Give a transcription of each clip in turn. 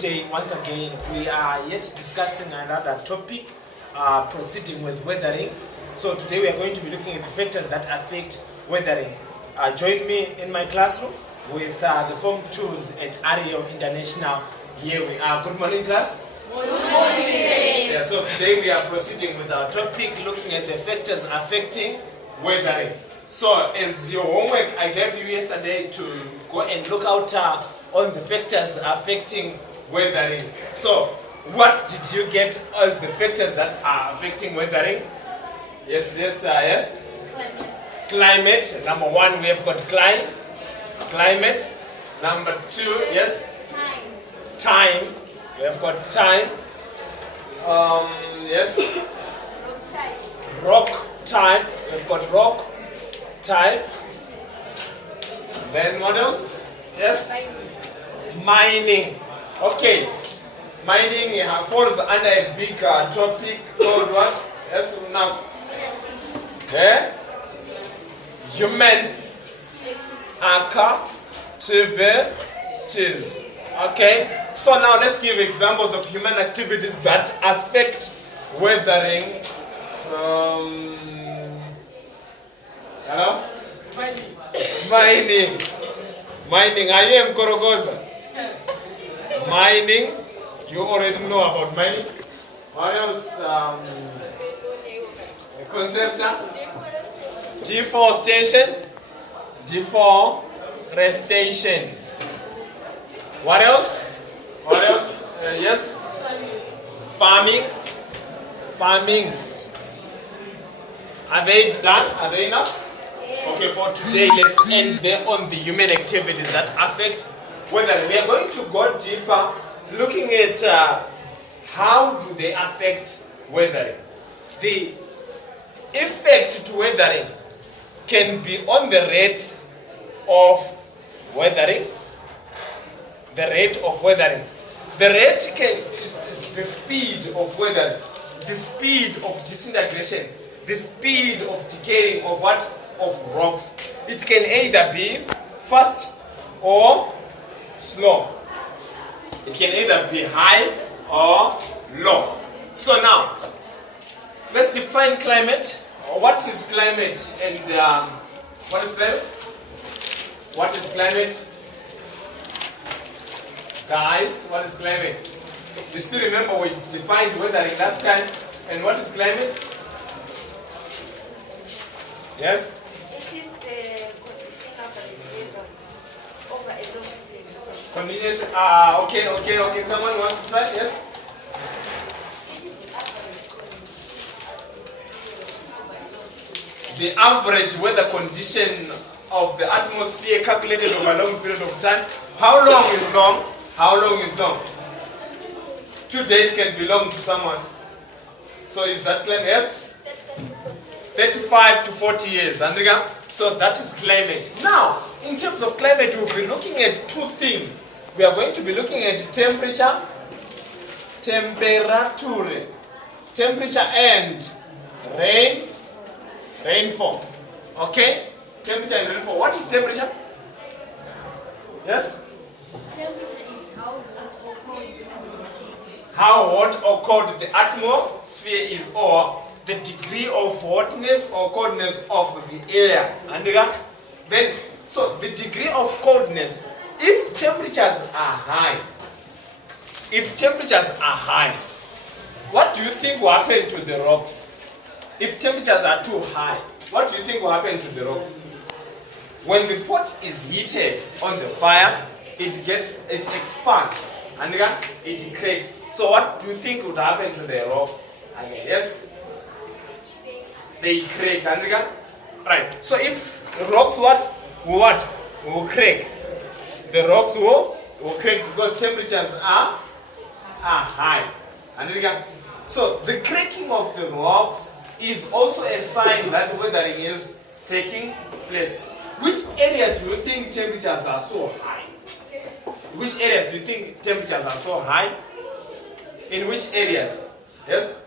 day, once again, we are yet discussing another topic, proceeding with weathering. So today we are going to be looking at the factors that affect weathering. Join me in my classroom with the Form 2s at Ario International. Here we are. Good morning, class. Good morning. Yeah, so today we are proceeding with our topic, looking at the factors affecting weathering. So as your homework, I gave you yesterday to go and look out on the factors affecting weathering. So what did you get as the factors that are affecting weathering? Yes. Climate. Number one, we have got climate. Number two, yes? Time. We have got time. Yes? Rock type. We've got rock type. Then what else? Yes? Mining. Okay. Mining falls under a big topic called what? Yes, now. Human activities. Okay. So now let's give examples of human activities that affect weathering. Hello? Mining. I am Korogoza. Mining. You already know about mining. What else? Concept. Deforestation. What else? Yes. Farming. Are they done? Are they enough? Okay, for today, let's end there on the human activities that affect weathering. We are going to go deeper, looking at how do they affect weathering. The effect to weathering can be on the rate of weathering. The rate is the speed of weathering, the speed of disintegration, the speed of decaying of what? Of rocks. It can either be fast or slow. It can either be high or low. So now, let's define climate. What is climate? And what is climate? What is climate? Guys, what is climate? You still remember we defined weathering last time? And what is climate? Yes? It is the condition of the weather over a long period of time. Condition. Okay. Someone wants to try? Yes? The average weather condition of the atmosphere calculated over a long period of time. How long is long? 2 days can belong to someone. So is that climate? Yes? 35 to 40 years. So that is climate. Now, in terms of climate, we'll be looking at two things. We are going to be looking at temperature and rainfall. Okay? Temperature and rainfall. What is temperature? Yes? Temperature is how hot or cold the atmosphere is, or the degree of hotness or coldness of the air. Then, so the degree of coldness, if temperatures are high, what do you think will happen to the rocks? If temperatures are too high, what do you think will happen to the rocks? When the pot is heated on the fire, it expands and it cracks. So what do you think would happen to the rock? Yes? They crack. Right. So if rocks will crack. The rocks will crack because temperatures are high. So the cracking of the rocks is also a sign that weathering is taking place. Which area do you think temperatures are so high? Which areas do you think temperatures are so high? In which areas? Yes?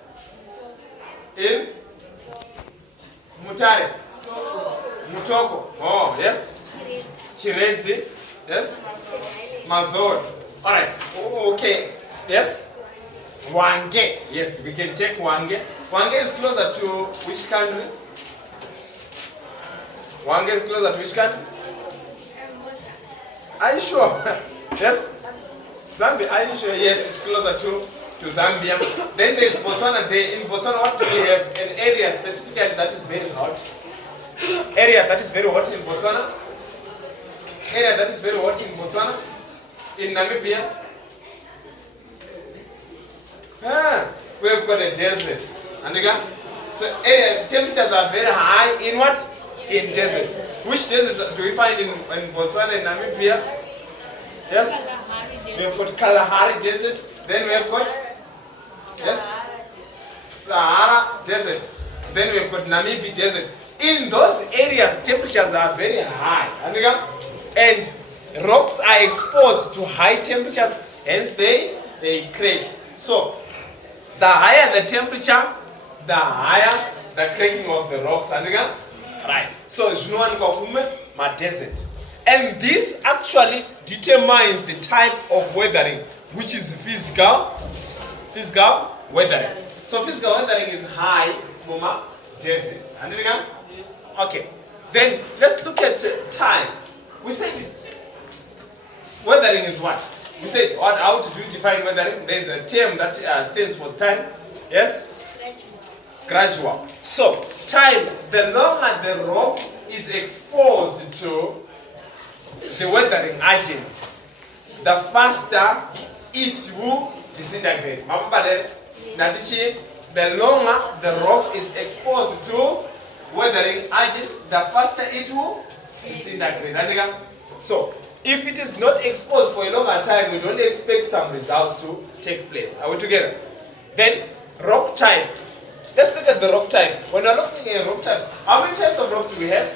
In Mutare? Mutoko. Oh, yes? Chiredzi. Yes? Mazor. Alright. Okay. Yes? Hwange. Yes, we can take Hwange. Hwange is closer to which country? Hwange is closer to which country? Are you sure? Yes? Zambia, are you sure? Yes, it's closer to Zambia. Then there's Botswana. There in Botswana, what do we have? An area specifically that is very hot. Area that is very hot in Botswana. Area that is very hot in Botswana. In Namibia. We have got a desert. And again, so area temperatures are very high in what? In desert. Which deserts do we find in Botswana and Namibia? Yes? We have got Kalahari Desert. Then we have got Sahara Desert. Then we have got Namibia Desert. In those areas, temperatures are very high. And rocks are exposed to high temperatures, hence they crack. So, the higher the temperature, the higher the cracking of the rocks. Right. So, my desert. And this actually determines the type of weathering, which is physical weathering. So physical weathering is high, deserts. Okay. Then let's look at time. We said weathering is what? We said how do you define weathering? There is a term that stands for time. Yes? Gradual. So time, the longer the rock is exposed to the weathering agent, the faster it will disintegrate. The longer the rock is exposed to weathering agent, the faster it will disintegrate. So, if it is not exposed for a longer time, we don't expect some results to take place. Are we together? Then, rock type. Let's look at the rock type. When we're looking at rock type, how many types of rock do we have?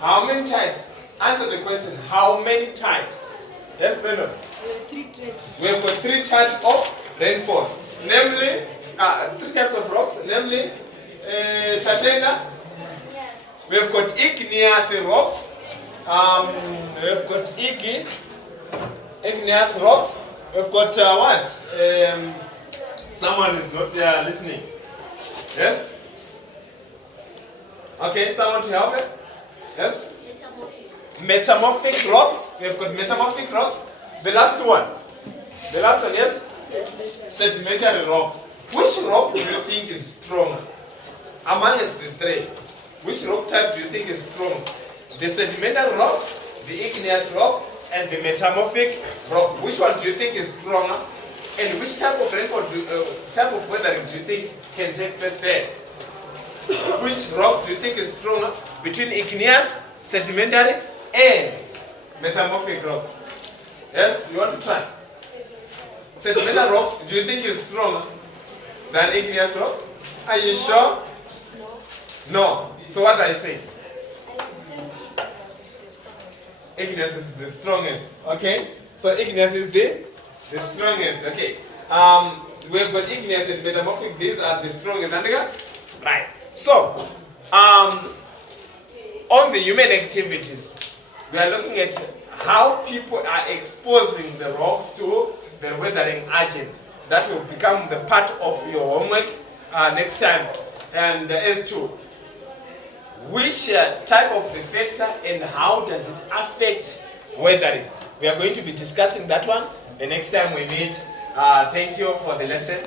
How many types? Answer the question. How many types? Yes, Brandon? We have got 3 types of rainfall. Namely, 3 types of rocks. Namely, Tatena. Yes. We have got igneous rock. We have got igneous rocks. We have got what? Someone is not listening. Yes? Okay, someone to help it? Yes? Metamorphic rocks. We have got metamorphic rocks. The last one. Yes? Sedimentary rocks. Which rock do you think is stronger? Amongst the 3, which rock type do you think is stronger? The sedimentary rock, the igneous rock, and the metamorphic rock. Which one do you think is stronger? And which type of rainfall, type of weathering do you think can take place there? Which rock do you think is stronger between igneous, sedimentary, and metamorphic rocks? Yes, you want to try? Sedimentary rock, do you think is stronger than igneous rock? Are you sure? No. So what are you saying? Igneous is the strongest. Okay? So igneous is the strongest. Okay. We've got igneous and metamorphic. These are the strongest. Right. So, on the human activities, we are looking at how people are exposing the rocks to the weathering agent. That will become the part of your homework next time. And as to which type of the factor and how does it affect weathering. We are going to be discussing that one the next time we meet. Thank you for the lesson.